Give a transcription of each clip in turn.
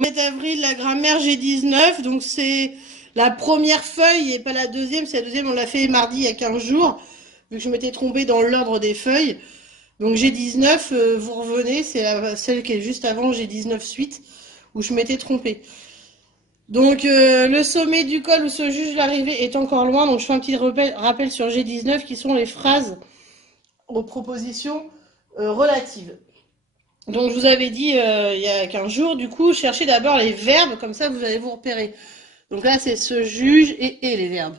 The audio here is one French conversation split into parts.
7 avril, la grammaire G19, donc c'est la première feuille et pas la deuxième. C'est la deuxième, on l'a fait mardi il y a 15 jours, vu que je m'étais trompée dans l'ordre des feuilles. Donc G19, vous revenez, c'est celle qui est juste avant G19 suite, où je m'étais trompée. Donc le sommet du col où se juge l'arrivée est encore loin, donc je fais un petit rappel sur G19 qui sont les phrases aux propositions relatives. Donc je vous avais dit il y a 15 jours, du coup, cherchez d'abord les verbes, comme ça vous allez vous repérer. Donc là, c'est se juge et les verbes.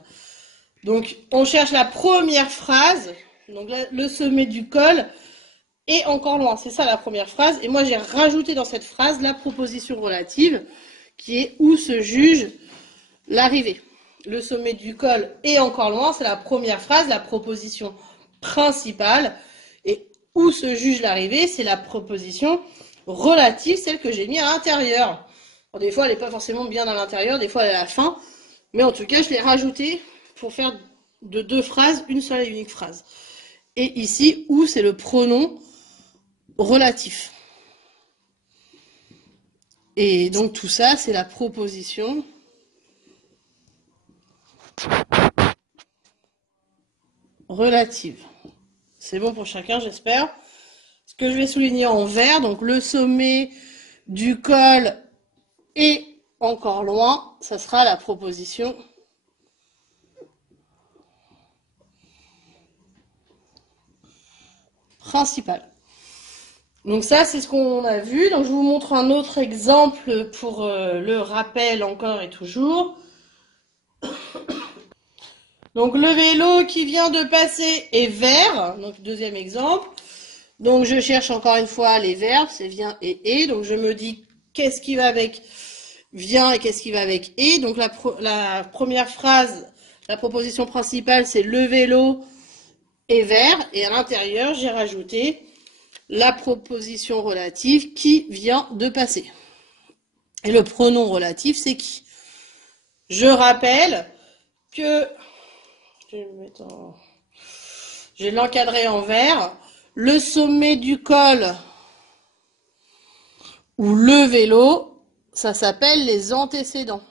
Donc on cherche la première phrase, donc là, le sommet du col est encore loin, c'est ça la première phrase. Et moi j'ai rajouté dans cette phrase la proposition relative, qui est où se juge l'arrivée. Le sommet du col est encore loin, c'est la première phrase, la proposition principale. Et où se juge l'arrivée, c'est la proposition relative, celle que j'ai mis à l'intérieur. Des fois, elle n'est pas forcément bien à l'intérieur, des fois, elle est à la fin. Mais en tout cas, je l'ai rajoutée pour faire de deux phrases, une seule et unique phrase. Et ici, où, c'est le pronom relatif. Et donc, tout ça, c'est la proposition relative. C'est bon pour chacun, j'espère. Ce que je vais souligner en vert, donc le sommet du col est encore loin, ça sera la proposition principale. Donc ça, c'est ce qu'on a vu. Donc je vous montre un autre exemple pour le rappel encore et toujours. Donc le vélo qui vient de passer est vert. Donc deuxième exemple. Donc je cherche encore une fois les verbes, c'est vient et est. Donc je me dis qu'est-ce qui va avec vient et qu'est-ce qui va avec est. Donc la première phrase, la proposition principale, c'est le vélo est vert. Et à l'intérieur, j'ai rajouté la proposition relative qui vient de passer. Et le pronom relatif, c'est qui? Je rappelle que je vais l'encadrer en vert. Le sommet du col ou le vélo, ça s'appelle les antécédents.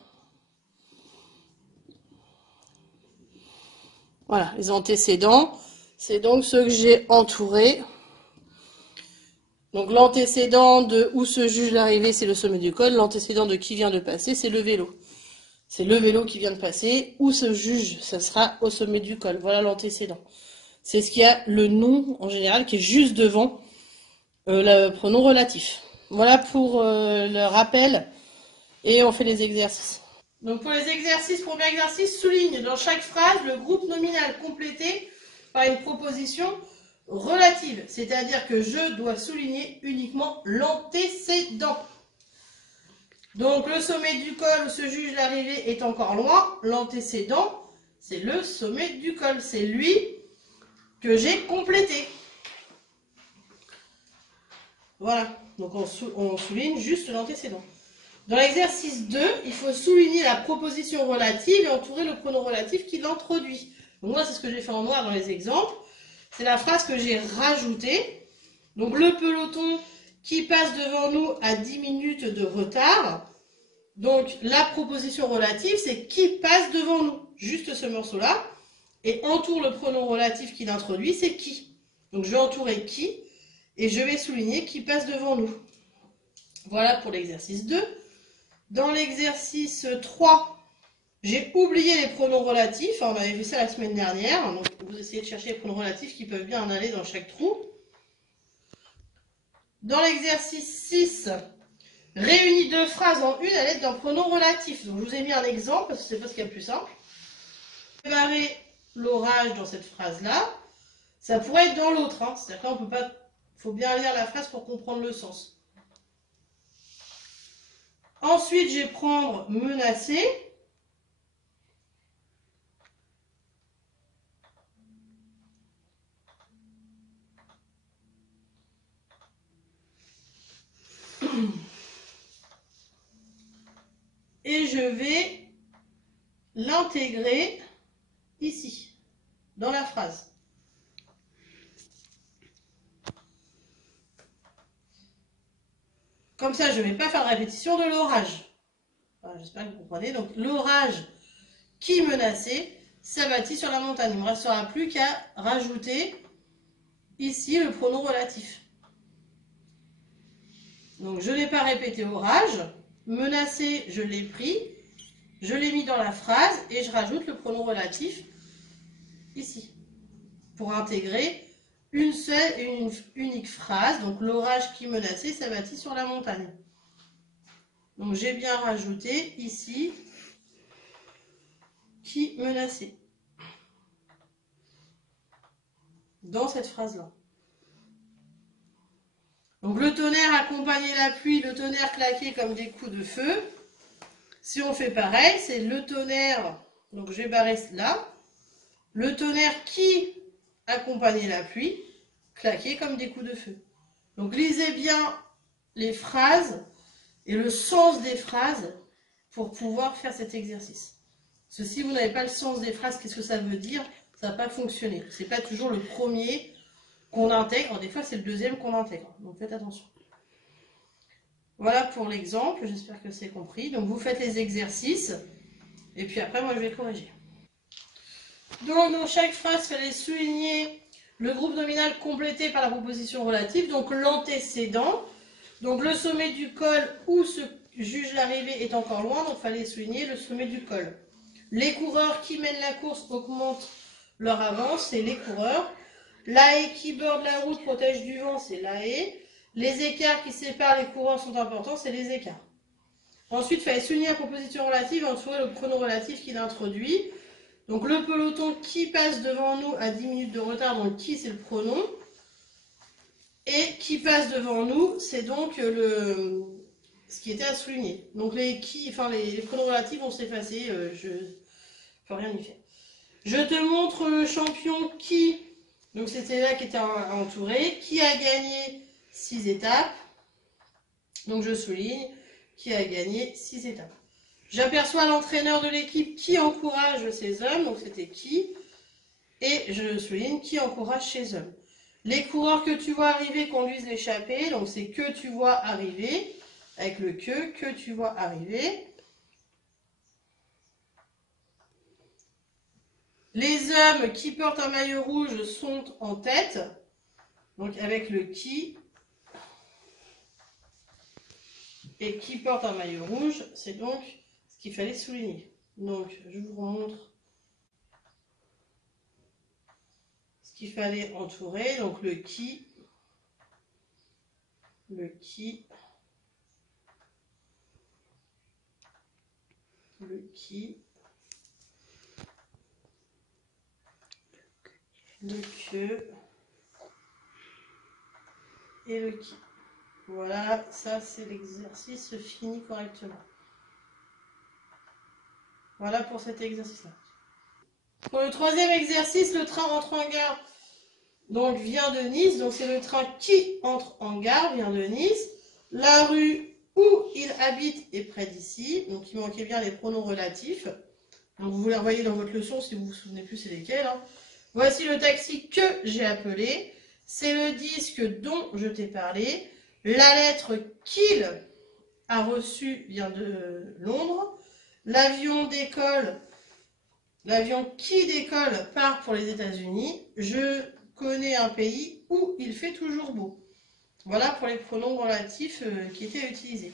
Voilà, les antécédents, c'est donc ceux que j'ai entourés. Donc l'antécédent de où se juge l'arrivée, c'est le sommet du col. L'antécédent de qui vient de passer, c'est le vélo. C'est le vélo qui vient de passer. Où se juge, ça sera au sommet du col. Voilà l'antécédent. C'est ce qui a le nom en général qui est juste devant le pronom relatif. Voilà pour le rappel et on fait les exercices. Donc pour les exercices, premier exercice, souligne dans chaque phrase le groupe nominal complété par une proposition relative. C'est-à-dire que je dois souligner uniquement l'antécédent. Donc le sommet du col où se juge l'arrivée est encore loin. L'antécédent, c'est le sommet du col. C'est lui que j'ai complété. Voilà, donc on souligne juste l'antécédent. Dans l'exercice 2, il faut souligner la proposition relative et entourer le pronom relatif qui l'introduit. Donc moi, c'est ce que j'ai fait en noir dans les exemples. C'est la phrase que j'ai rajoutée. Donc le peloton qui passe devant nous à 10 minutes de retard. Donc la proposition relative, c'est qui passe devant nous. Juste ce morceau-là. Et entoure le pronom relatif qui l'introduit, c'est qui. Donc je vais entourer qui et je vais souligner qui passe devant nous. Voilà pour l'exercice 2. Dans l'exercice 3, j'ai oublié les pronoms relatifs. On avait vu ça la semaine dernière. Donc vous essayez de chercher les pronoms relatifs qui peuvent bien en aller dans chaque trou. Dans l'exercice 6, réunis deux phrases en une à l'aide d'un pronom relatif. Donc je vous ai mis un exemple parce que c'est pas ce qu'il y a de plus simple. Préparer l'orage dans cette phrase-là. Ça pourrait être dans l'autre. Hein. C'est-à-dire qu'on peut pas. Il faut bien lire la phrase pour comprendre le sens. Ensuite, je vais prendre menacer. Et je vais l'intégrer ici, dans la phrase. Comme ça, je ne vais pas faire de répétition de l'orage. Voilà, j'espère que vous comprenez. Donc, l'orage qui menaçait s'abattit sur la montagne. Il ne me restera plus qu'à rajouter ici le pronom relatif. Donc, je n'ai pas répété orage. Menacé, je l'ai pris. Je l'ai mis dans la phrase et je rajoute le pronom relatif ici. Pour intégrer une seule et une unique phrase. Donc, l'orage qui menaçait s'abattit sur la montagne. Donc, j'ai bien rajouté ici qui menaçait. Dans cette phrase-là. Donc, le tonnerre accompagnait la pluie, le tonnerre claquait comme des coups de feu. Si on fait pareil, c'est le tonnerre, donc je vais barrer là. Le tonnerre qui accompagnait la pluie, claquait comme des coups de feu. Donc, lisez bien les phrases et le sens des phrases pour pouvoir faire cet exercice. Parce que si vous n'avez pas le sens des phrases, qu'est-ce que ça veut dire? Ça ne va pas fonctionner. Ce n'est pas toujours le premier qu'on intègre. Des fois, c'est le deuxième qu'on intègre. Donc, faites attention. Voilà pour l'exemple. J'espère que c'est compris. Donc, vous faites les exercices. Et puis après, moi, je vais corriger. Donc, dans chaque phrase, il fallait souligner le groupe nominal complété par la proposition relative. Donc, l'antécédent. Donc, le sommet du col où se juge l'arrivée est encore loin. Donc, il fallait souligner le sommet du col. Les coureurs qui mènent la course augmentent leur avance, c'est les coureurs. La haie qui borde la route protège du vent, c'est la haie. Les écarts qui séparent les coureurs sont importants, c'est les écarts. Ensuite, il fallait souligner la proposition relative et entourer le pronom relatif qu'il introduit. Donc le peloton qui passe devant nous à 10 minutes de retard, donc qui c'est le pronom. Et qui passe devant nous, c'est donc ce qui était à souligner. Donc les pronoms relatifs vont s'effacer, je ne peux rien y faire. Je te montre le champion qui, donc c'était là qui était entouré, qui a gagné 6 étapes. Donc je souligne qui a gagné 6 étapes. J'aperçois l'entraîneur de l'équipe qui encourage ses hommes, donc c'était qui. Et je souligne qui encourage ses hommes. Les coureurs que tu vois arriver conduisent l'échappée, donc c'est que tu vois arriver, avec le que tu vois arriver. Les hommes qui portent un maillot rouge sont en tête, donc avec le qui. Et qui porte un maillot rouge, c'est donc ce qu'il fallait souligner. Donc, je vous montre ce qu'il fallait entourer. Donc, le qui, le qui, le qui, le que et le qui. Voilà, ça c'est l'exercice fini correctement. Voilà pour cet exercice-là. Pour le troisième exercice, le train entre en gare, donc vient de Nice. Donc c'est le train qui entre en gare, vient de Nice. La rue où il habite est près d'ici. Donc il manquait bien les pronoms relatifs. Donc vous les revoyez dans votre leçon si vous vous souvenez plus c'est lesquels. Hein. Voici le taxi que j'ai appelé. C'est le disque dont je t'ai parlé. La lettre qu'il a reçue vient de Londres. L'avion décolle. L'avion qui décolle part pour les États-Unis. Je connais un pays où il fait toujours beau. Voilà pour les pronoms relatifs qui étaient utilisés.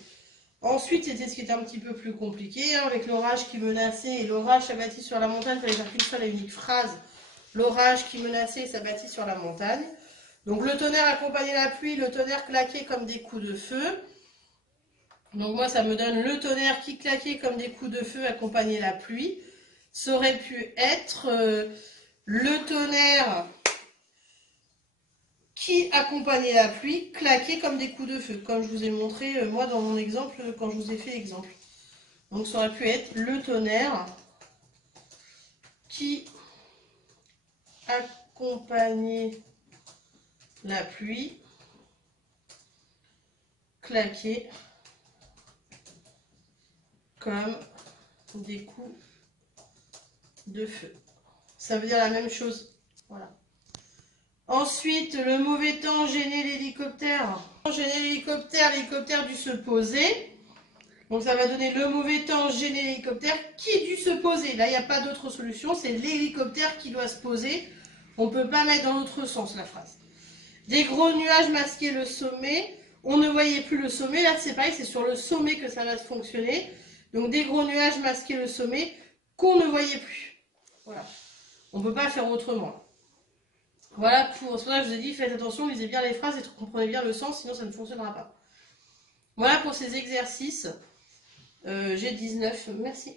Ensuite, c'était ce qui était un petit peu plus compliqué, hein, avec l'orage qui menaçait et l'orage s'abattit sur la montagne. Il fallait faire qu'une seule et unique phrase. L'orage qui menaçait s'abattit sur la montagne. Donc le tonnerre accompagnait la pluie, le tonnerre claquait comme des coups de feu. Donc moi, ça me donne le tonnerre qui claquait comme des coups de feu accompagnait la pluie. Ça aurait pu être le tonnerre qui accompagnait la pluie claquait comme des coups de feu, comme je vous ai montré moi dans mon exemple quand je vous ai fait l'exemple. Donc ça aurait pu être le tonnerre qui accompagnait la pluie claquait comme des coups de feu. Ça veut dire la même chose. Voilà. Ensuite, le mauvais temps gênait l'hélicoptère. Gêner l'hélicoptère, l'hélicoptère dut se poser. Donc ça va donner le mauvais temps gêner l'hélicoptère qui dut se poser. Là, il n'y a pas d'autre solution, c'est l'hélicoptère qui doit se poser. On ne peut pas mettre dans l'autre sens la phrase. Des gros nuages masquaient le sommet. On ne voyait plus le sommet. Là, c'est pareil, c'est sur le sommet que ça va fonctionner. Donc des gros nuages masquaient le sommet qu'on ne voyait plus. Voilà. On ne peut pas faire autrement. Voilà, c'est pour ça que je vous ai dit, faites attention, lisez bien les phrases et comprenez bien le sens, sinon ça ne fonctionnera pas. Voilà pour ces exercices. J'ai 19. Merci.